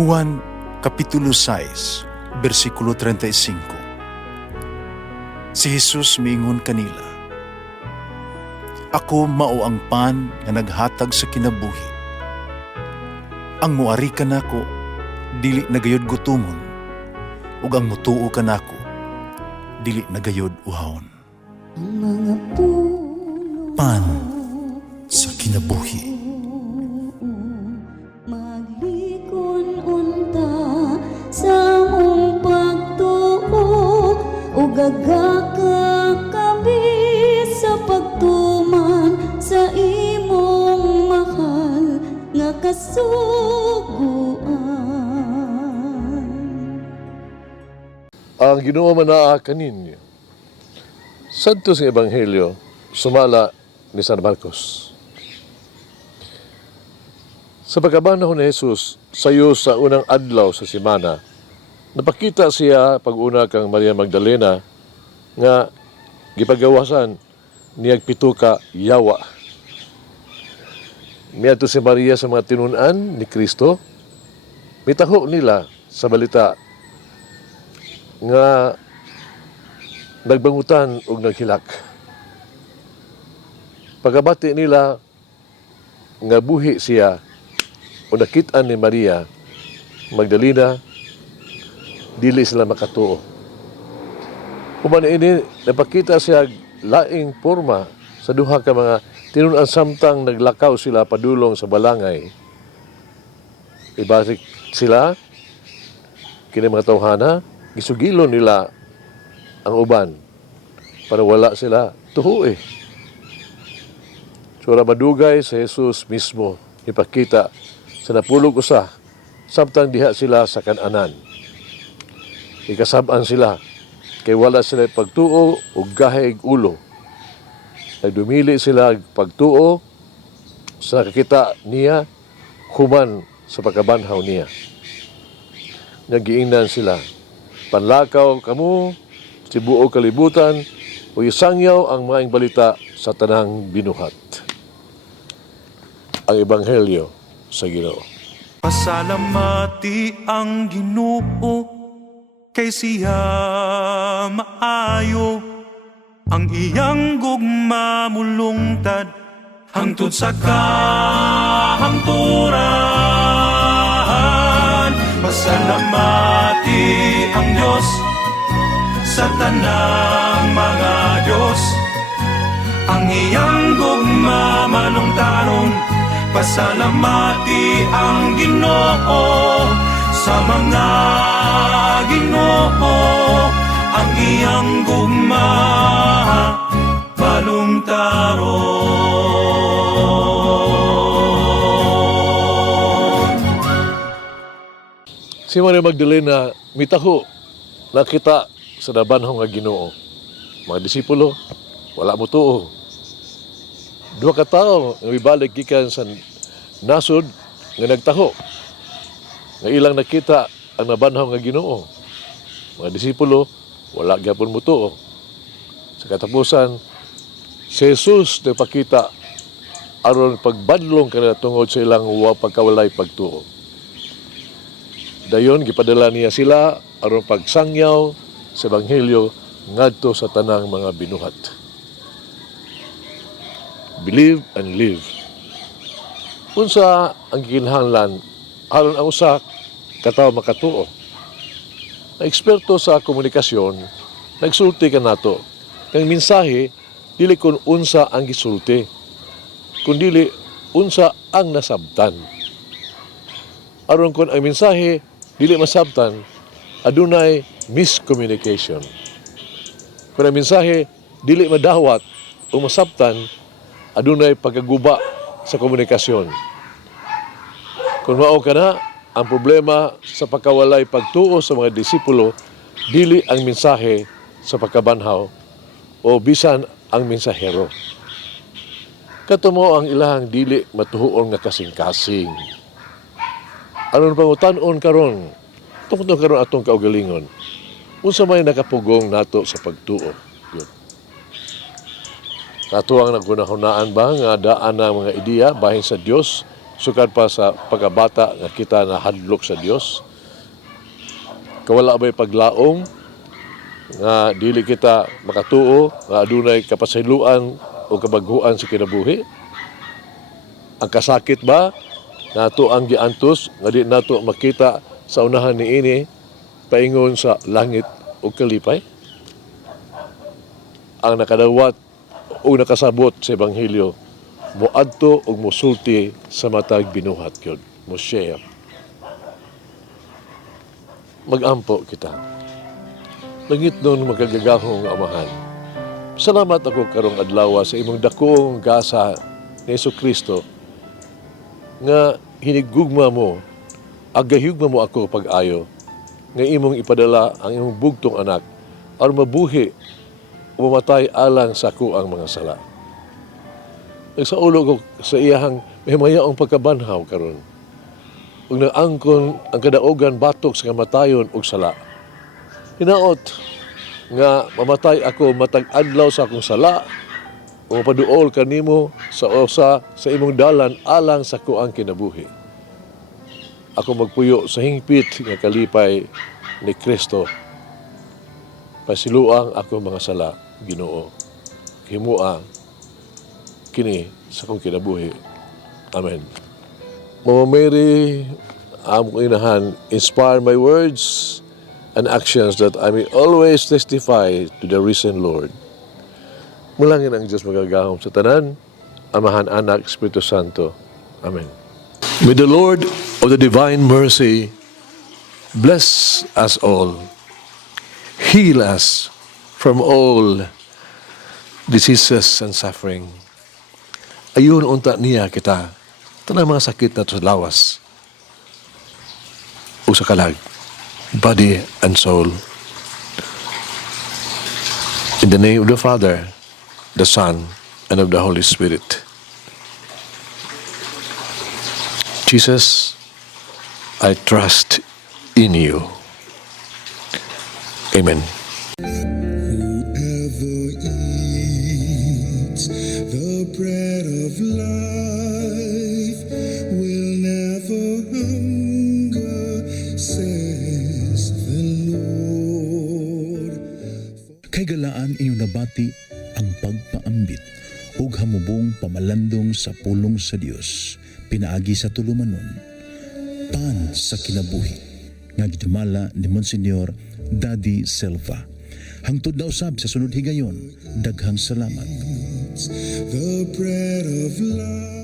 Juan Kapitulo 6, versikulo 35. Si Jesus miingon kanila, "Ako mao ang pan nga naghatag sa kinabuhi. Ang muari kanako dili nagayod gutomon, ug ang mutuo kanako dili nagayod uhawon." Ang mga puno Pan sa kinabuhi. maglikon unta sa mong pagtuo o gagaka kami sa pagtuman sa imong mahal nga kasuguan. Ang Ginoo manaa kaninyo. Sadto sa Ebanghelyo, sumala ni San Marcos. Sa pagkabanahon ni Jesus, sayo sa unang adlaw sa simana, napakita siya pag-una kang Maria Magdalena nga gipagawasan niyag pito ka yawa. Miadto si Maria sa mga tinun-an ni Kristo, mitaho nila sa balita nga nagbangutan og naghilak. Pagkabati nila nga buhi siya o nakit-an ni Maria Magdalena, dili sila makatuo. Human ini napakita siya laing porma sa duha ka mga tinun-an samtang naglakaw sila padulong sa balangay. Ibasik sila kini mga tawhana, gisugilon nila ang uban para wala sila tuho. Sura madugay sa Jesus mismo ipakita sa napulog usa samtang diha sila sa kananan. Ikasab-an sila kay wala sila pagtuo o gahig ulo. Nagdumili sila pagtuo sa kakita niya human sa pagkabanhaw niya. Nagiingnan sila, "Panlakaw kamo sa buo kalibutan o isangyaw ang maayong balita sa tanang binuhat." Ang Ebanghelyo sa Ginoo. Pasalamati ang Ginoo kay siya maayo, ang iyang gugma mulungtad hangtod sa kahangturan. Pasalamati ang Diyos sa tanang mga Diyos, ang iyang gugma malungtaron. Pasalamati ang Ginoo sa mga Ginoo, ang iyang gugma malungtaron. Si Maria Magdalena mitaho nakita sa nabanhaw nga Ginoo. Mga disipulo wala mo tuo. Duha ka tawo nga ibalik gikan sa nasod nga nagtaho nga ilang nakita ang nabanhaw nga Ginoo. Mga disipulo wala gyapon mo tuo. Sa katapusan si Jesus nagpakita aron pagbadlong kanila tungod sa ilang wa pagkawalay pagtuo. Dayon gipadala niya sila aron pagsangyaw sa Ebanghelyo ngadto sa tanang mga binuhat. Believe and live. Unsa ang gikinahanglan aron ang usa ka tawo makatuo. Na eksperto sa komunikasyon nagsulti kanato kang mensahe dili kun unsa ang gisulti, kundi unsa ang nasabtan. Aron kun ang mensahe dili masabtan, adunay miscommunication. Kung ang mensahe dili madawat o masabtan, adunay pagkaguba sa komunikasyon. Kung mao kana, ang problema sa pagkawalay pagtuo sa mga disipulo, dili ang mensahe sa pagkabanhaw o bisan ang mensahero. Katumo ang ilahang dili matuhuon nga kasing-kasing. Aron pangutan-on karon, tungod karon atong kaugalingon, unsa may nakapugong nato sa pagtuo. Yun. Nato ang nagunahunaan ba nga daan ng mga ideya bahin sa Dios sukad pa sa pagkabata nga kita na hadlok sa Dios. Kawala ba'y paglaom nga dili kita makatuo nga adunay kapasayloan o kabaguan sa kinabuhi? Ang kasakit ba nato ang giantos nga di nato makita sa unahan niini paingon sa langit o kalipay? Ang nakadawat o nakasabot sa Ebanghelyo moadto og mosulti sa matag binuhat gyud, mo share. Magampo kita. Langit nun magagagahong amahan. Salamat ako karong adlaw sa imong dakong gasa ni Jesucristo nga hinigugma mo, agahigugma mo ako pag-ayo nga imong ipadala ang imong bugtong anak aron mabuhi o mamatay alang sa ako ang mga sala. Nagsaulo ko sa iyahang may mayaong pagkabanhaw karon. Ug naangkon ang kadaugan batok sa kamatayon ug sala. Hinaot nga mamatay ako matag adlaw sa akong sala o mapaduol kanimo sa usa sa imong dalan alang sa ako ang kinabuhi. Ako magpuyo sa hingpit nga kalipay ni Kristo. Pasiluang ako mga sala, Ginoo. Himua kini sa akong kinabuhi. Amen. Mama Mary, among inahan, inspire my words and actions that I may always testify to the risen Lord. Mulangin ang Diyos magagahom sa tanan, Amahan, Anak, Espiritu Santo. Amen. May the Lord of the divine mercy bless us all, heal us from all diseases and suffering. Ayun unta niya kita, tanang mga sakit na sa lawas o sa kalag, body and soul. In the name of the Father, the Son, and of the Holy Spirit. Jesus, I trust in you. Amen. Whoever eats the bread of life will never hunger, says the Lord. Kay galaan inyong nabati ang pagpaambit ug hamubong pamalandong sa pulong sa Dios pinaagi sa tulumanon pan sa kinabuhi nga gidumala ni Monsignor Daddy Silva. Hangtod na usab sa sunod higayon, daghang salamat. The bread of life.